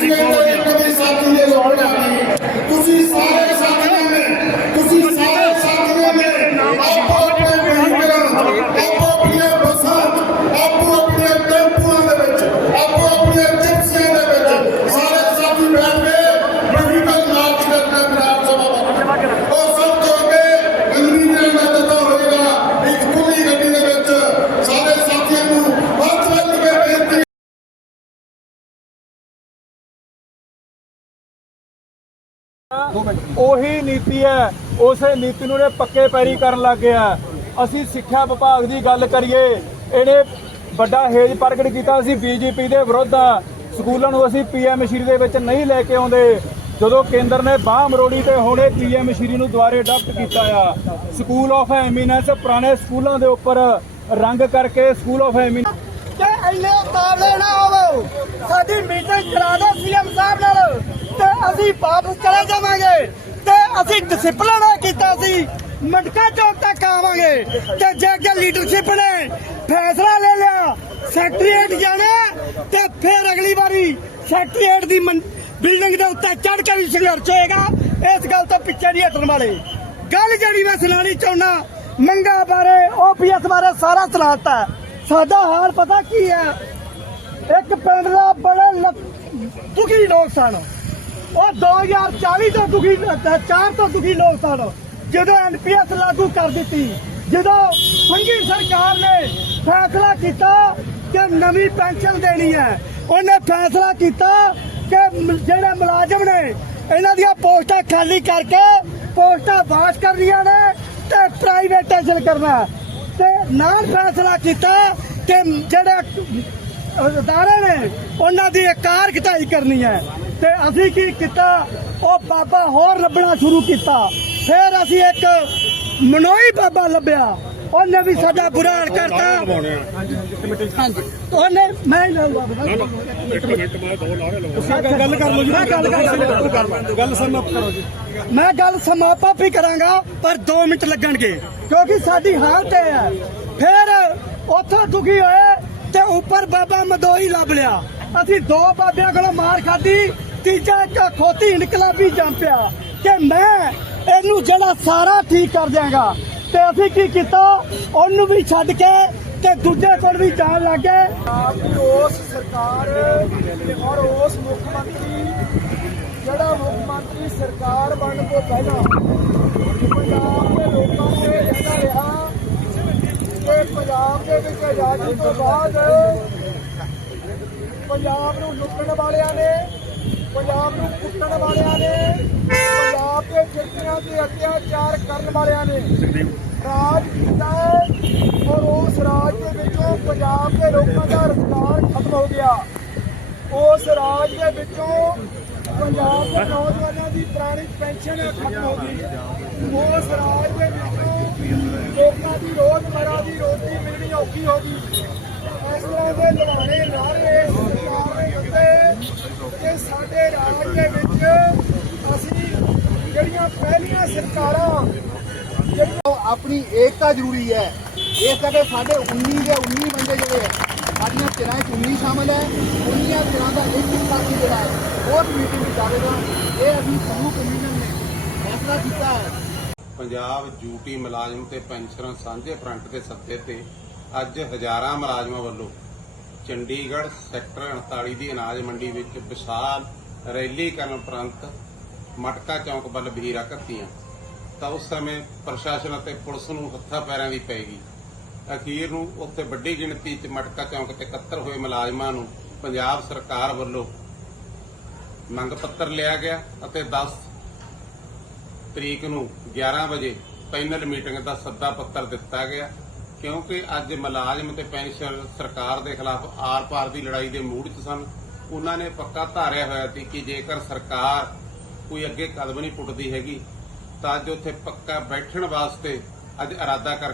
ਅਸੀਂ ਕਦੇ ਸਾਥੀ ਦੇ ਲੋੜ ਨਹੀਂ ਤੁਸੀਂ ਸਾਰੇ ਉਹੀ ਨੀਤੀ ਹੈ, ਉਸੇ ਨੀਤੀ ਨੂੰ ਇਹ ਪੱਕੇ ਪੈਰੀ ਕਰਨ ਲੱਗ ਗਿਆ। ਅਸੀਂ ਸਿੱਖਿਆ ਵਿਭਾਗ ਦੀ ਗੱਲ ਕਰੀਏ, ਇਹਨੇ ਵੱਡਾ ਹੇਜ ਪ੍ਰਗਟ ਕੀਤਾ ਅਸੀਂ ਬੀਜੇਪੀ ਦੇ ਵਿਰੁੱਧ। ਸਕੂਲਾਂ ਨੂੰ ਅਸੀਂ ਪੀਐਮ ਸ਼੍ਰੀ ਦੇ ਵਿੱਚ ਨਹੀਂ ਲੈ ਕੇ ਆਉਂਦੇ। ਜਦੋਂ ਕੇਂਦਰ ਨੇ ਬਾਹ ਮਰੋੜੀ ਤੇ ਹੁਣੇ ਪੀਐਮ ਸ਼੍ਰੀ ਨੂੰ ਦੁਬਾਰੇ ਅਡਾਪਟ ਕੀਤਾ ਆ। ਸਕੂਲ ਆਫ ਐਮੀਨੈਂਸ, ਪੁਰਾਣੇ ਸਕੂਲਾਂ ਦੇ ਉੱਪਰ ਰੰਗ ਕਰਕੇ ਸਕੂਲ ਆਫ ਐਮੀਨੈਂਸ ਤੇ ਇੰਨੇ ਉਤਾਵਲੇ ਨਾ ਹੋਵੋ, ਸਾਡੀ ਮੀਟਿੰਗ ਕਰਾ ਦਿਓ ਸੀਐਮ ਸਾਹਿਬ ਨਾਲ। ਤੇ ਅਸੀਂ ਚਲੇ ਜਾਵਾਂਗੇ ਤੇ ਅਸੀਂ ਡਿਸਪਲਿਨ ਕੀਤਾ ਸੀ। ਮਟਕਾ ਚੌਕ ਤੱਕ ਆਵਾਂਗੇ ਤੇ ਜੇ ਅੱਗੇ ਲੀਡਰਸ਼ਿਪ ਨੇ ਫੈਸਲਾ ਲੈ ਲਿਆ ਸੈਕਟਰੀਏਟ ਜਾਣਾ ਤੇ ਫਿਰ ਅਗਲੀ ਵਾਰੀ ਸੈਕਟਰੀਏਟ ਦੀ ਬਿਲਡਿੰਗ ਦੇ ਉੱਤੇ ਚੜ ਕੇ ਵੀ ਸੰਘਰਸ਼ ਹੋਏਗਾ। ਇਸ ਗੱਲ ਤੋਂ ਪਿੱਛੇ ਨਹੀਂ ਹਟਣ ਵਾਲੇ। ਗੱਲ ਜਿਹੜੀ ਮੈਂ ਸੁਣਾਣੀ ਚਾਹੁੰਦਾ, ਮੰਗਾ ਬਾਰੇ ਓਪੀਐਸ ਬਾਰੇ ਸਾਰਾ ਸੁਣਾਤਾ ਸਾਡਾ ਹਾਲ ਪਤਾ ਕੀ ਹੈ? ਇੱਕ ਪਿੰਡ ਦਾ ਬੜਾ ਦੁਖੀ ਲੋਕ ਸਨ। ਉਹ 2040 ਤੋਂ ਦੁਖੀ 4 ਤੋਂ ਦੁਖੀ ਲੋਕ ਸਨ, ਜਦੋਂ ਐਨਪੀਐਸ ਲਾਗੂ ਕਰ ਦਿੱਤੀ। ਜਦੋਂ ਸੰਘੀ ਸਰਕਾਰ ਨੇ ਫੈਸਲਾ ਕੀਤਾ ਕਿ ਨਵੀਂ ਪੈਨਸ਼ਨ ਦੇਣੀ ਹੈ, ਉਹਨੇ ਫੈਸਲਾ ਕੀਤਾ ਕਿ ਜਿਹੜੇ ਮੁਲਾਜ਼ਮ ਨੇ, ਇਹਨਾਂ ਦੀਆਂ ਪੋਸਟਾਂ ਖਾਲੀ ਕਰਕੇ ਪੋਸਟਾਂ ਵਾਸ਼ ਕਰਨੀਆਂ ਨੇ ਤੇ ਪ੍ਰਾਈਵੇਟਾਈਜ਼ੇਸ਼ਨ ਕਰਨਾ ਤੇ ਨਾਲ ਫੈਸਲਾ ਕੀਤਾ ਕਿ ਜਿਹੜੇ ਅਦਾਰੇ ਨੇ, ਉਹਨਾਂ ਦੀ ਕਾਰ ਘਟਾਈ ਕਰਨੀ ਹੈ। ਤੇ ਅਸੀਂ ਕੀ ਕੀਤਾ? ਉਹ ਬਾਬਾ ਹੋਰ ਲੱਭਣਾ ਸ਼ੁਰੂ ਕੀਤਾ। ਫਿਰ ਅਸੀਂ ਇੱਕ ਮਨੋਈ ਬਾਬਾ ਲੱਭਿਆ। ਉਹਨੇ ਵੀ ਸਾਡਾ ਬੁਰਾ ਹਾਲ ਕਰਤਾ। ਹਾਂਜੀ। ਉਹਨੇ ਮੈਂ ਗੱਲ ਕਰ ਲਓ ਜੀ ਮੈਂ ਗੱਲ ਕਰ ਗੱਲ ਸਮਾਪਤ ਕਰੋ ਜੀ। ਮੈਂ ਗੱਲ ਸਮਾਪਤ ਵੀ ਕਰਾਂਗਾ ਪਰ 2 ਮਿੰਟ ਲੱਗਣਗੇ। ਕਿਉਂਕਿ ਸਾਡੀ ਹਾਲਤ ਇਹ ਹੈ। ਫਿਰ ਉੱਥੋਂ ਦੁਖੀ ਹੋਏ ਤੇ ਉੱਪਰ ਬਾਬਾ ਮਦੋਈ ਲੱਭ ਲਿਆ। ਅਸੀਂ ਦੋ ਬਾਬਿਆਂ ਕੋਲੋਂ ਮਾਰ ਖਾਧੀ। ਤੀਜਾ ਇੱਕ ਖੋਤੀ ਇਨਕਲਾਬੀ ਜੰਪਿਆ ਕਿ ਮੈਂ ਇਹਨੂੰ ਜਿਹੜਾ ਸਾਰਾ ਠੀਕ ਕਰ ਦਿਆਂਗਾ। ਤੇ ਅਸੀਂ ਕੀ ਕੀਤਾ? ਉਹਨੂੰ ਵੀ ਛੱਡ ਕੇ ਤੇ ਦੂਜੇ ਕੋਲ ਵੀ ਜਾਣ ਲੱਗੇ ਆਪਦੀ ਉਸ ਸਰਕਾਰ ਤੇ ਔਰ ਉਸ ਮੁੱਖ ਮੰਤਰੀ, ਜਿਹੜਾ ਮੁੱਖ ਮੰਤਰੀ ਸਰਕਾਰ ਬਣਨ ਤੋਂ ਪਹਿਲਾਂ ਪੰਜਾਬ ਦੇ ਲੋਕਾਂ ਨੇ ਇਹ ਰਿਹਾ ਕਿ ਪੰਜਾਬ ਦੇ ਵਿੱਚ ਆਜ਼ਾਦੀ ਤੋਂ ਬਾਅਦ ਪੰਜਾਬ ਨੂੰ ਲੁੱਟਣ ਵਾਲਿਆਂ ਨੇ ਪੰਜਾਬ ਨੂੰ ਕੁੱਟਣ ਵਾਲਿਆਂ ਨੇ, ਪੰਜਾਬ ਦੇ ਖੇਤਰਾਂ ਤੇ ਅਤਿਆਚਾਰ ਕਰਨ ਵਾਲਿਆਂ ਨੇ ਰਾਜ ਕੀਤਾ ਔਰ ਉਸ ਰਾਜ ਦੇ ਵਿੱਚੋਂ ਪੰਜਾਬ ਦੇ ਲੋਕਾਂ ਦਾ ਰੁਜ਼ਗਾਰ ਖਤਮ ਹੋ ਗਿਆ। ਉਸ ਰਾਜ ਦੇ ਵਿੱਚੋਂ ਪੰਜਾਬ ਦੇ ਨੌਜਵਾਨਾਂ ਦੀ ਪੁਰਾਣੀ ਪੈਨਸ਼ਨ ਖਤਮ ਹੋ ਗਈ। ਉਸ ਰਾਜ ਦੇ ਵਿੱਚੋਂ ਲੋਕਾਂ ਦੀ ਰੋਜ਼ਮਰਾ ਦੀ ਰੋਟੀ ਮਿਲਣੀ ਔਖੀ ਹੋ ਗਈ। ਇਸ ਤਰ੍ਹਾਂ ਦੇ ਲਵਾਣੇ ਨਾਰੇ ਸਰਕਾਰ ਕਿ ਸਾਡੇ ਰਾਜ ਦੇ ਵਿੱਚ ਅਸੀਂ ਜਿਹੜੀਆਂ ਪਹਿਲੀਆਂ ਸਰਕਾਰਾਂ, ਜਿਹੜੀਆਂ ਆਪਣੀ ਏਕਤਾ ਜ਼ਰੂਰੀ ਹੈ ਇਸ ਕਰਕੇ ਸਾਡੇ 19 ਦੇ 19 ਬੰਦੇ ਜਿਹੜੇ ਸਾਡੀਆਂ ਧਿਰਾਂ 'ਚ 19 ਸ਼ਾਮਲ ਹੈ 19 ਧਿਰਾਂ ਦਾ ਇੱਕ ਸਾਥੀ ਜਿਹੜਾ ਹੈ ਉਸ ਮੀਟਿੰਗ ਵਿੱਚ ਜਾਵੇਗਾ। ਇਹ ਅਸੀਂ ਸਮੂਹ ਕਮਿਸ਼ਨ ਨੇ ਫੈਸਲਾ ਕੀਤਾ ਹੈ। ਪੰਜਾਬ ਡਿਊਟੀ ਮੁਲਾਜ਼ਮ ਤੇ ਪੈਨਸ਼ਨਰ ਸਾਂਝੇ ਫਰੰਟ ਦੇ ਸੱਦੇ ਤੇ ਅੱਜ ਹਜ਼ਾਰਾਂ ਮੁਲਾਜ਼ਮਾਂ ਵੱਲੋਂ ਚੰਡੀਗੜ੍ਹ ਸੈਕਟਰ 39 ਦੀ ਅਨਾਜ ਮੰਡੀ ਵਿੱਚ ਵਿਸ਼ਾਲ ਰੈਲੀ ਕਰਨ ਉਪਰੰਤ ਮਟਕਾ ਚੌਂਕ ਵੱਲ ਵਹੀਰਾਂ ਕੱਤੀਆਂ। ਤਾਂ ਉਸ ਸਮੇਂ ਪ੍ਰਸ਼ਾਸਨ ਅਤੇ ਪੁਲਿਸ ਨੂੰ ਹੱਥਾਂ ਪੈਰਾਂ ਦੀ ਪੈ ਅਖੀਰ ਨੂੰ ਉੱਥੇ ਵੱਡੀ ਗਿਣਤੀ 'ਚ ਮਟਕਾ ਚੌਂਕ ਤੇ ਇਕੱਤਰ ਹੋਏ ਮੁਲਾਜ਼ਮਾਂ ਨੂੰ ਪੰਜਾਬ ਸਰਕਾਰ ਵੱਲੋਂ ਮੰਗ ਪੱਤਰ ਲਿਆ ਗਿਆ ਅਤੇ 10 ਤਰੀਕ ਨੂੰ 11 ਵਜੇ ਪੈਨਲ ਮੀਟਿੰਗ ਦਾ ਸੱਦਾ ਪੱਤਰ ਦਿੱਤਾ ਗਿਆ। ਕਿਉਂਕਿ ਅੱਜ ਮੁਲਾਜ਼ਮ ਤੇ ਪੈਨਸ਼ਨ ਸਰਕਾਰ ਦੇ ਖਿਲਾਫ ਆਰ-ਪਾਰ ਦੀ ਲੜਾਈ ਦੇ ਮੂਡ 'ਚ ਸਨ। ਉਹਨਾਂ ਨੇ ਪੱਕਾ ਧਾਰਿਆ ਹੋਇਆ ਸੀ ਕਿ ਜੇਕਰ ਸਰਕਾਰ ਕੋਈ ਅੱਗੇ ਕਦਮ ਨਹੀਂ ਪੁੱਟਦੀ ਹੈਗੀ, ਤਾਂ ਅੱਜ ਉੱਥੇ ਪੱਕਾ ਬੈਠਣ ਵਾਸਤੇ ਅੱਜ ਇਰਾਦਾ ਕਰ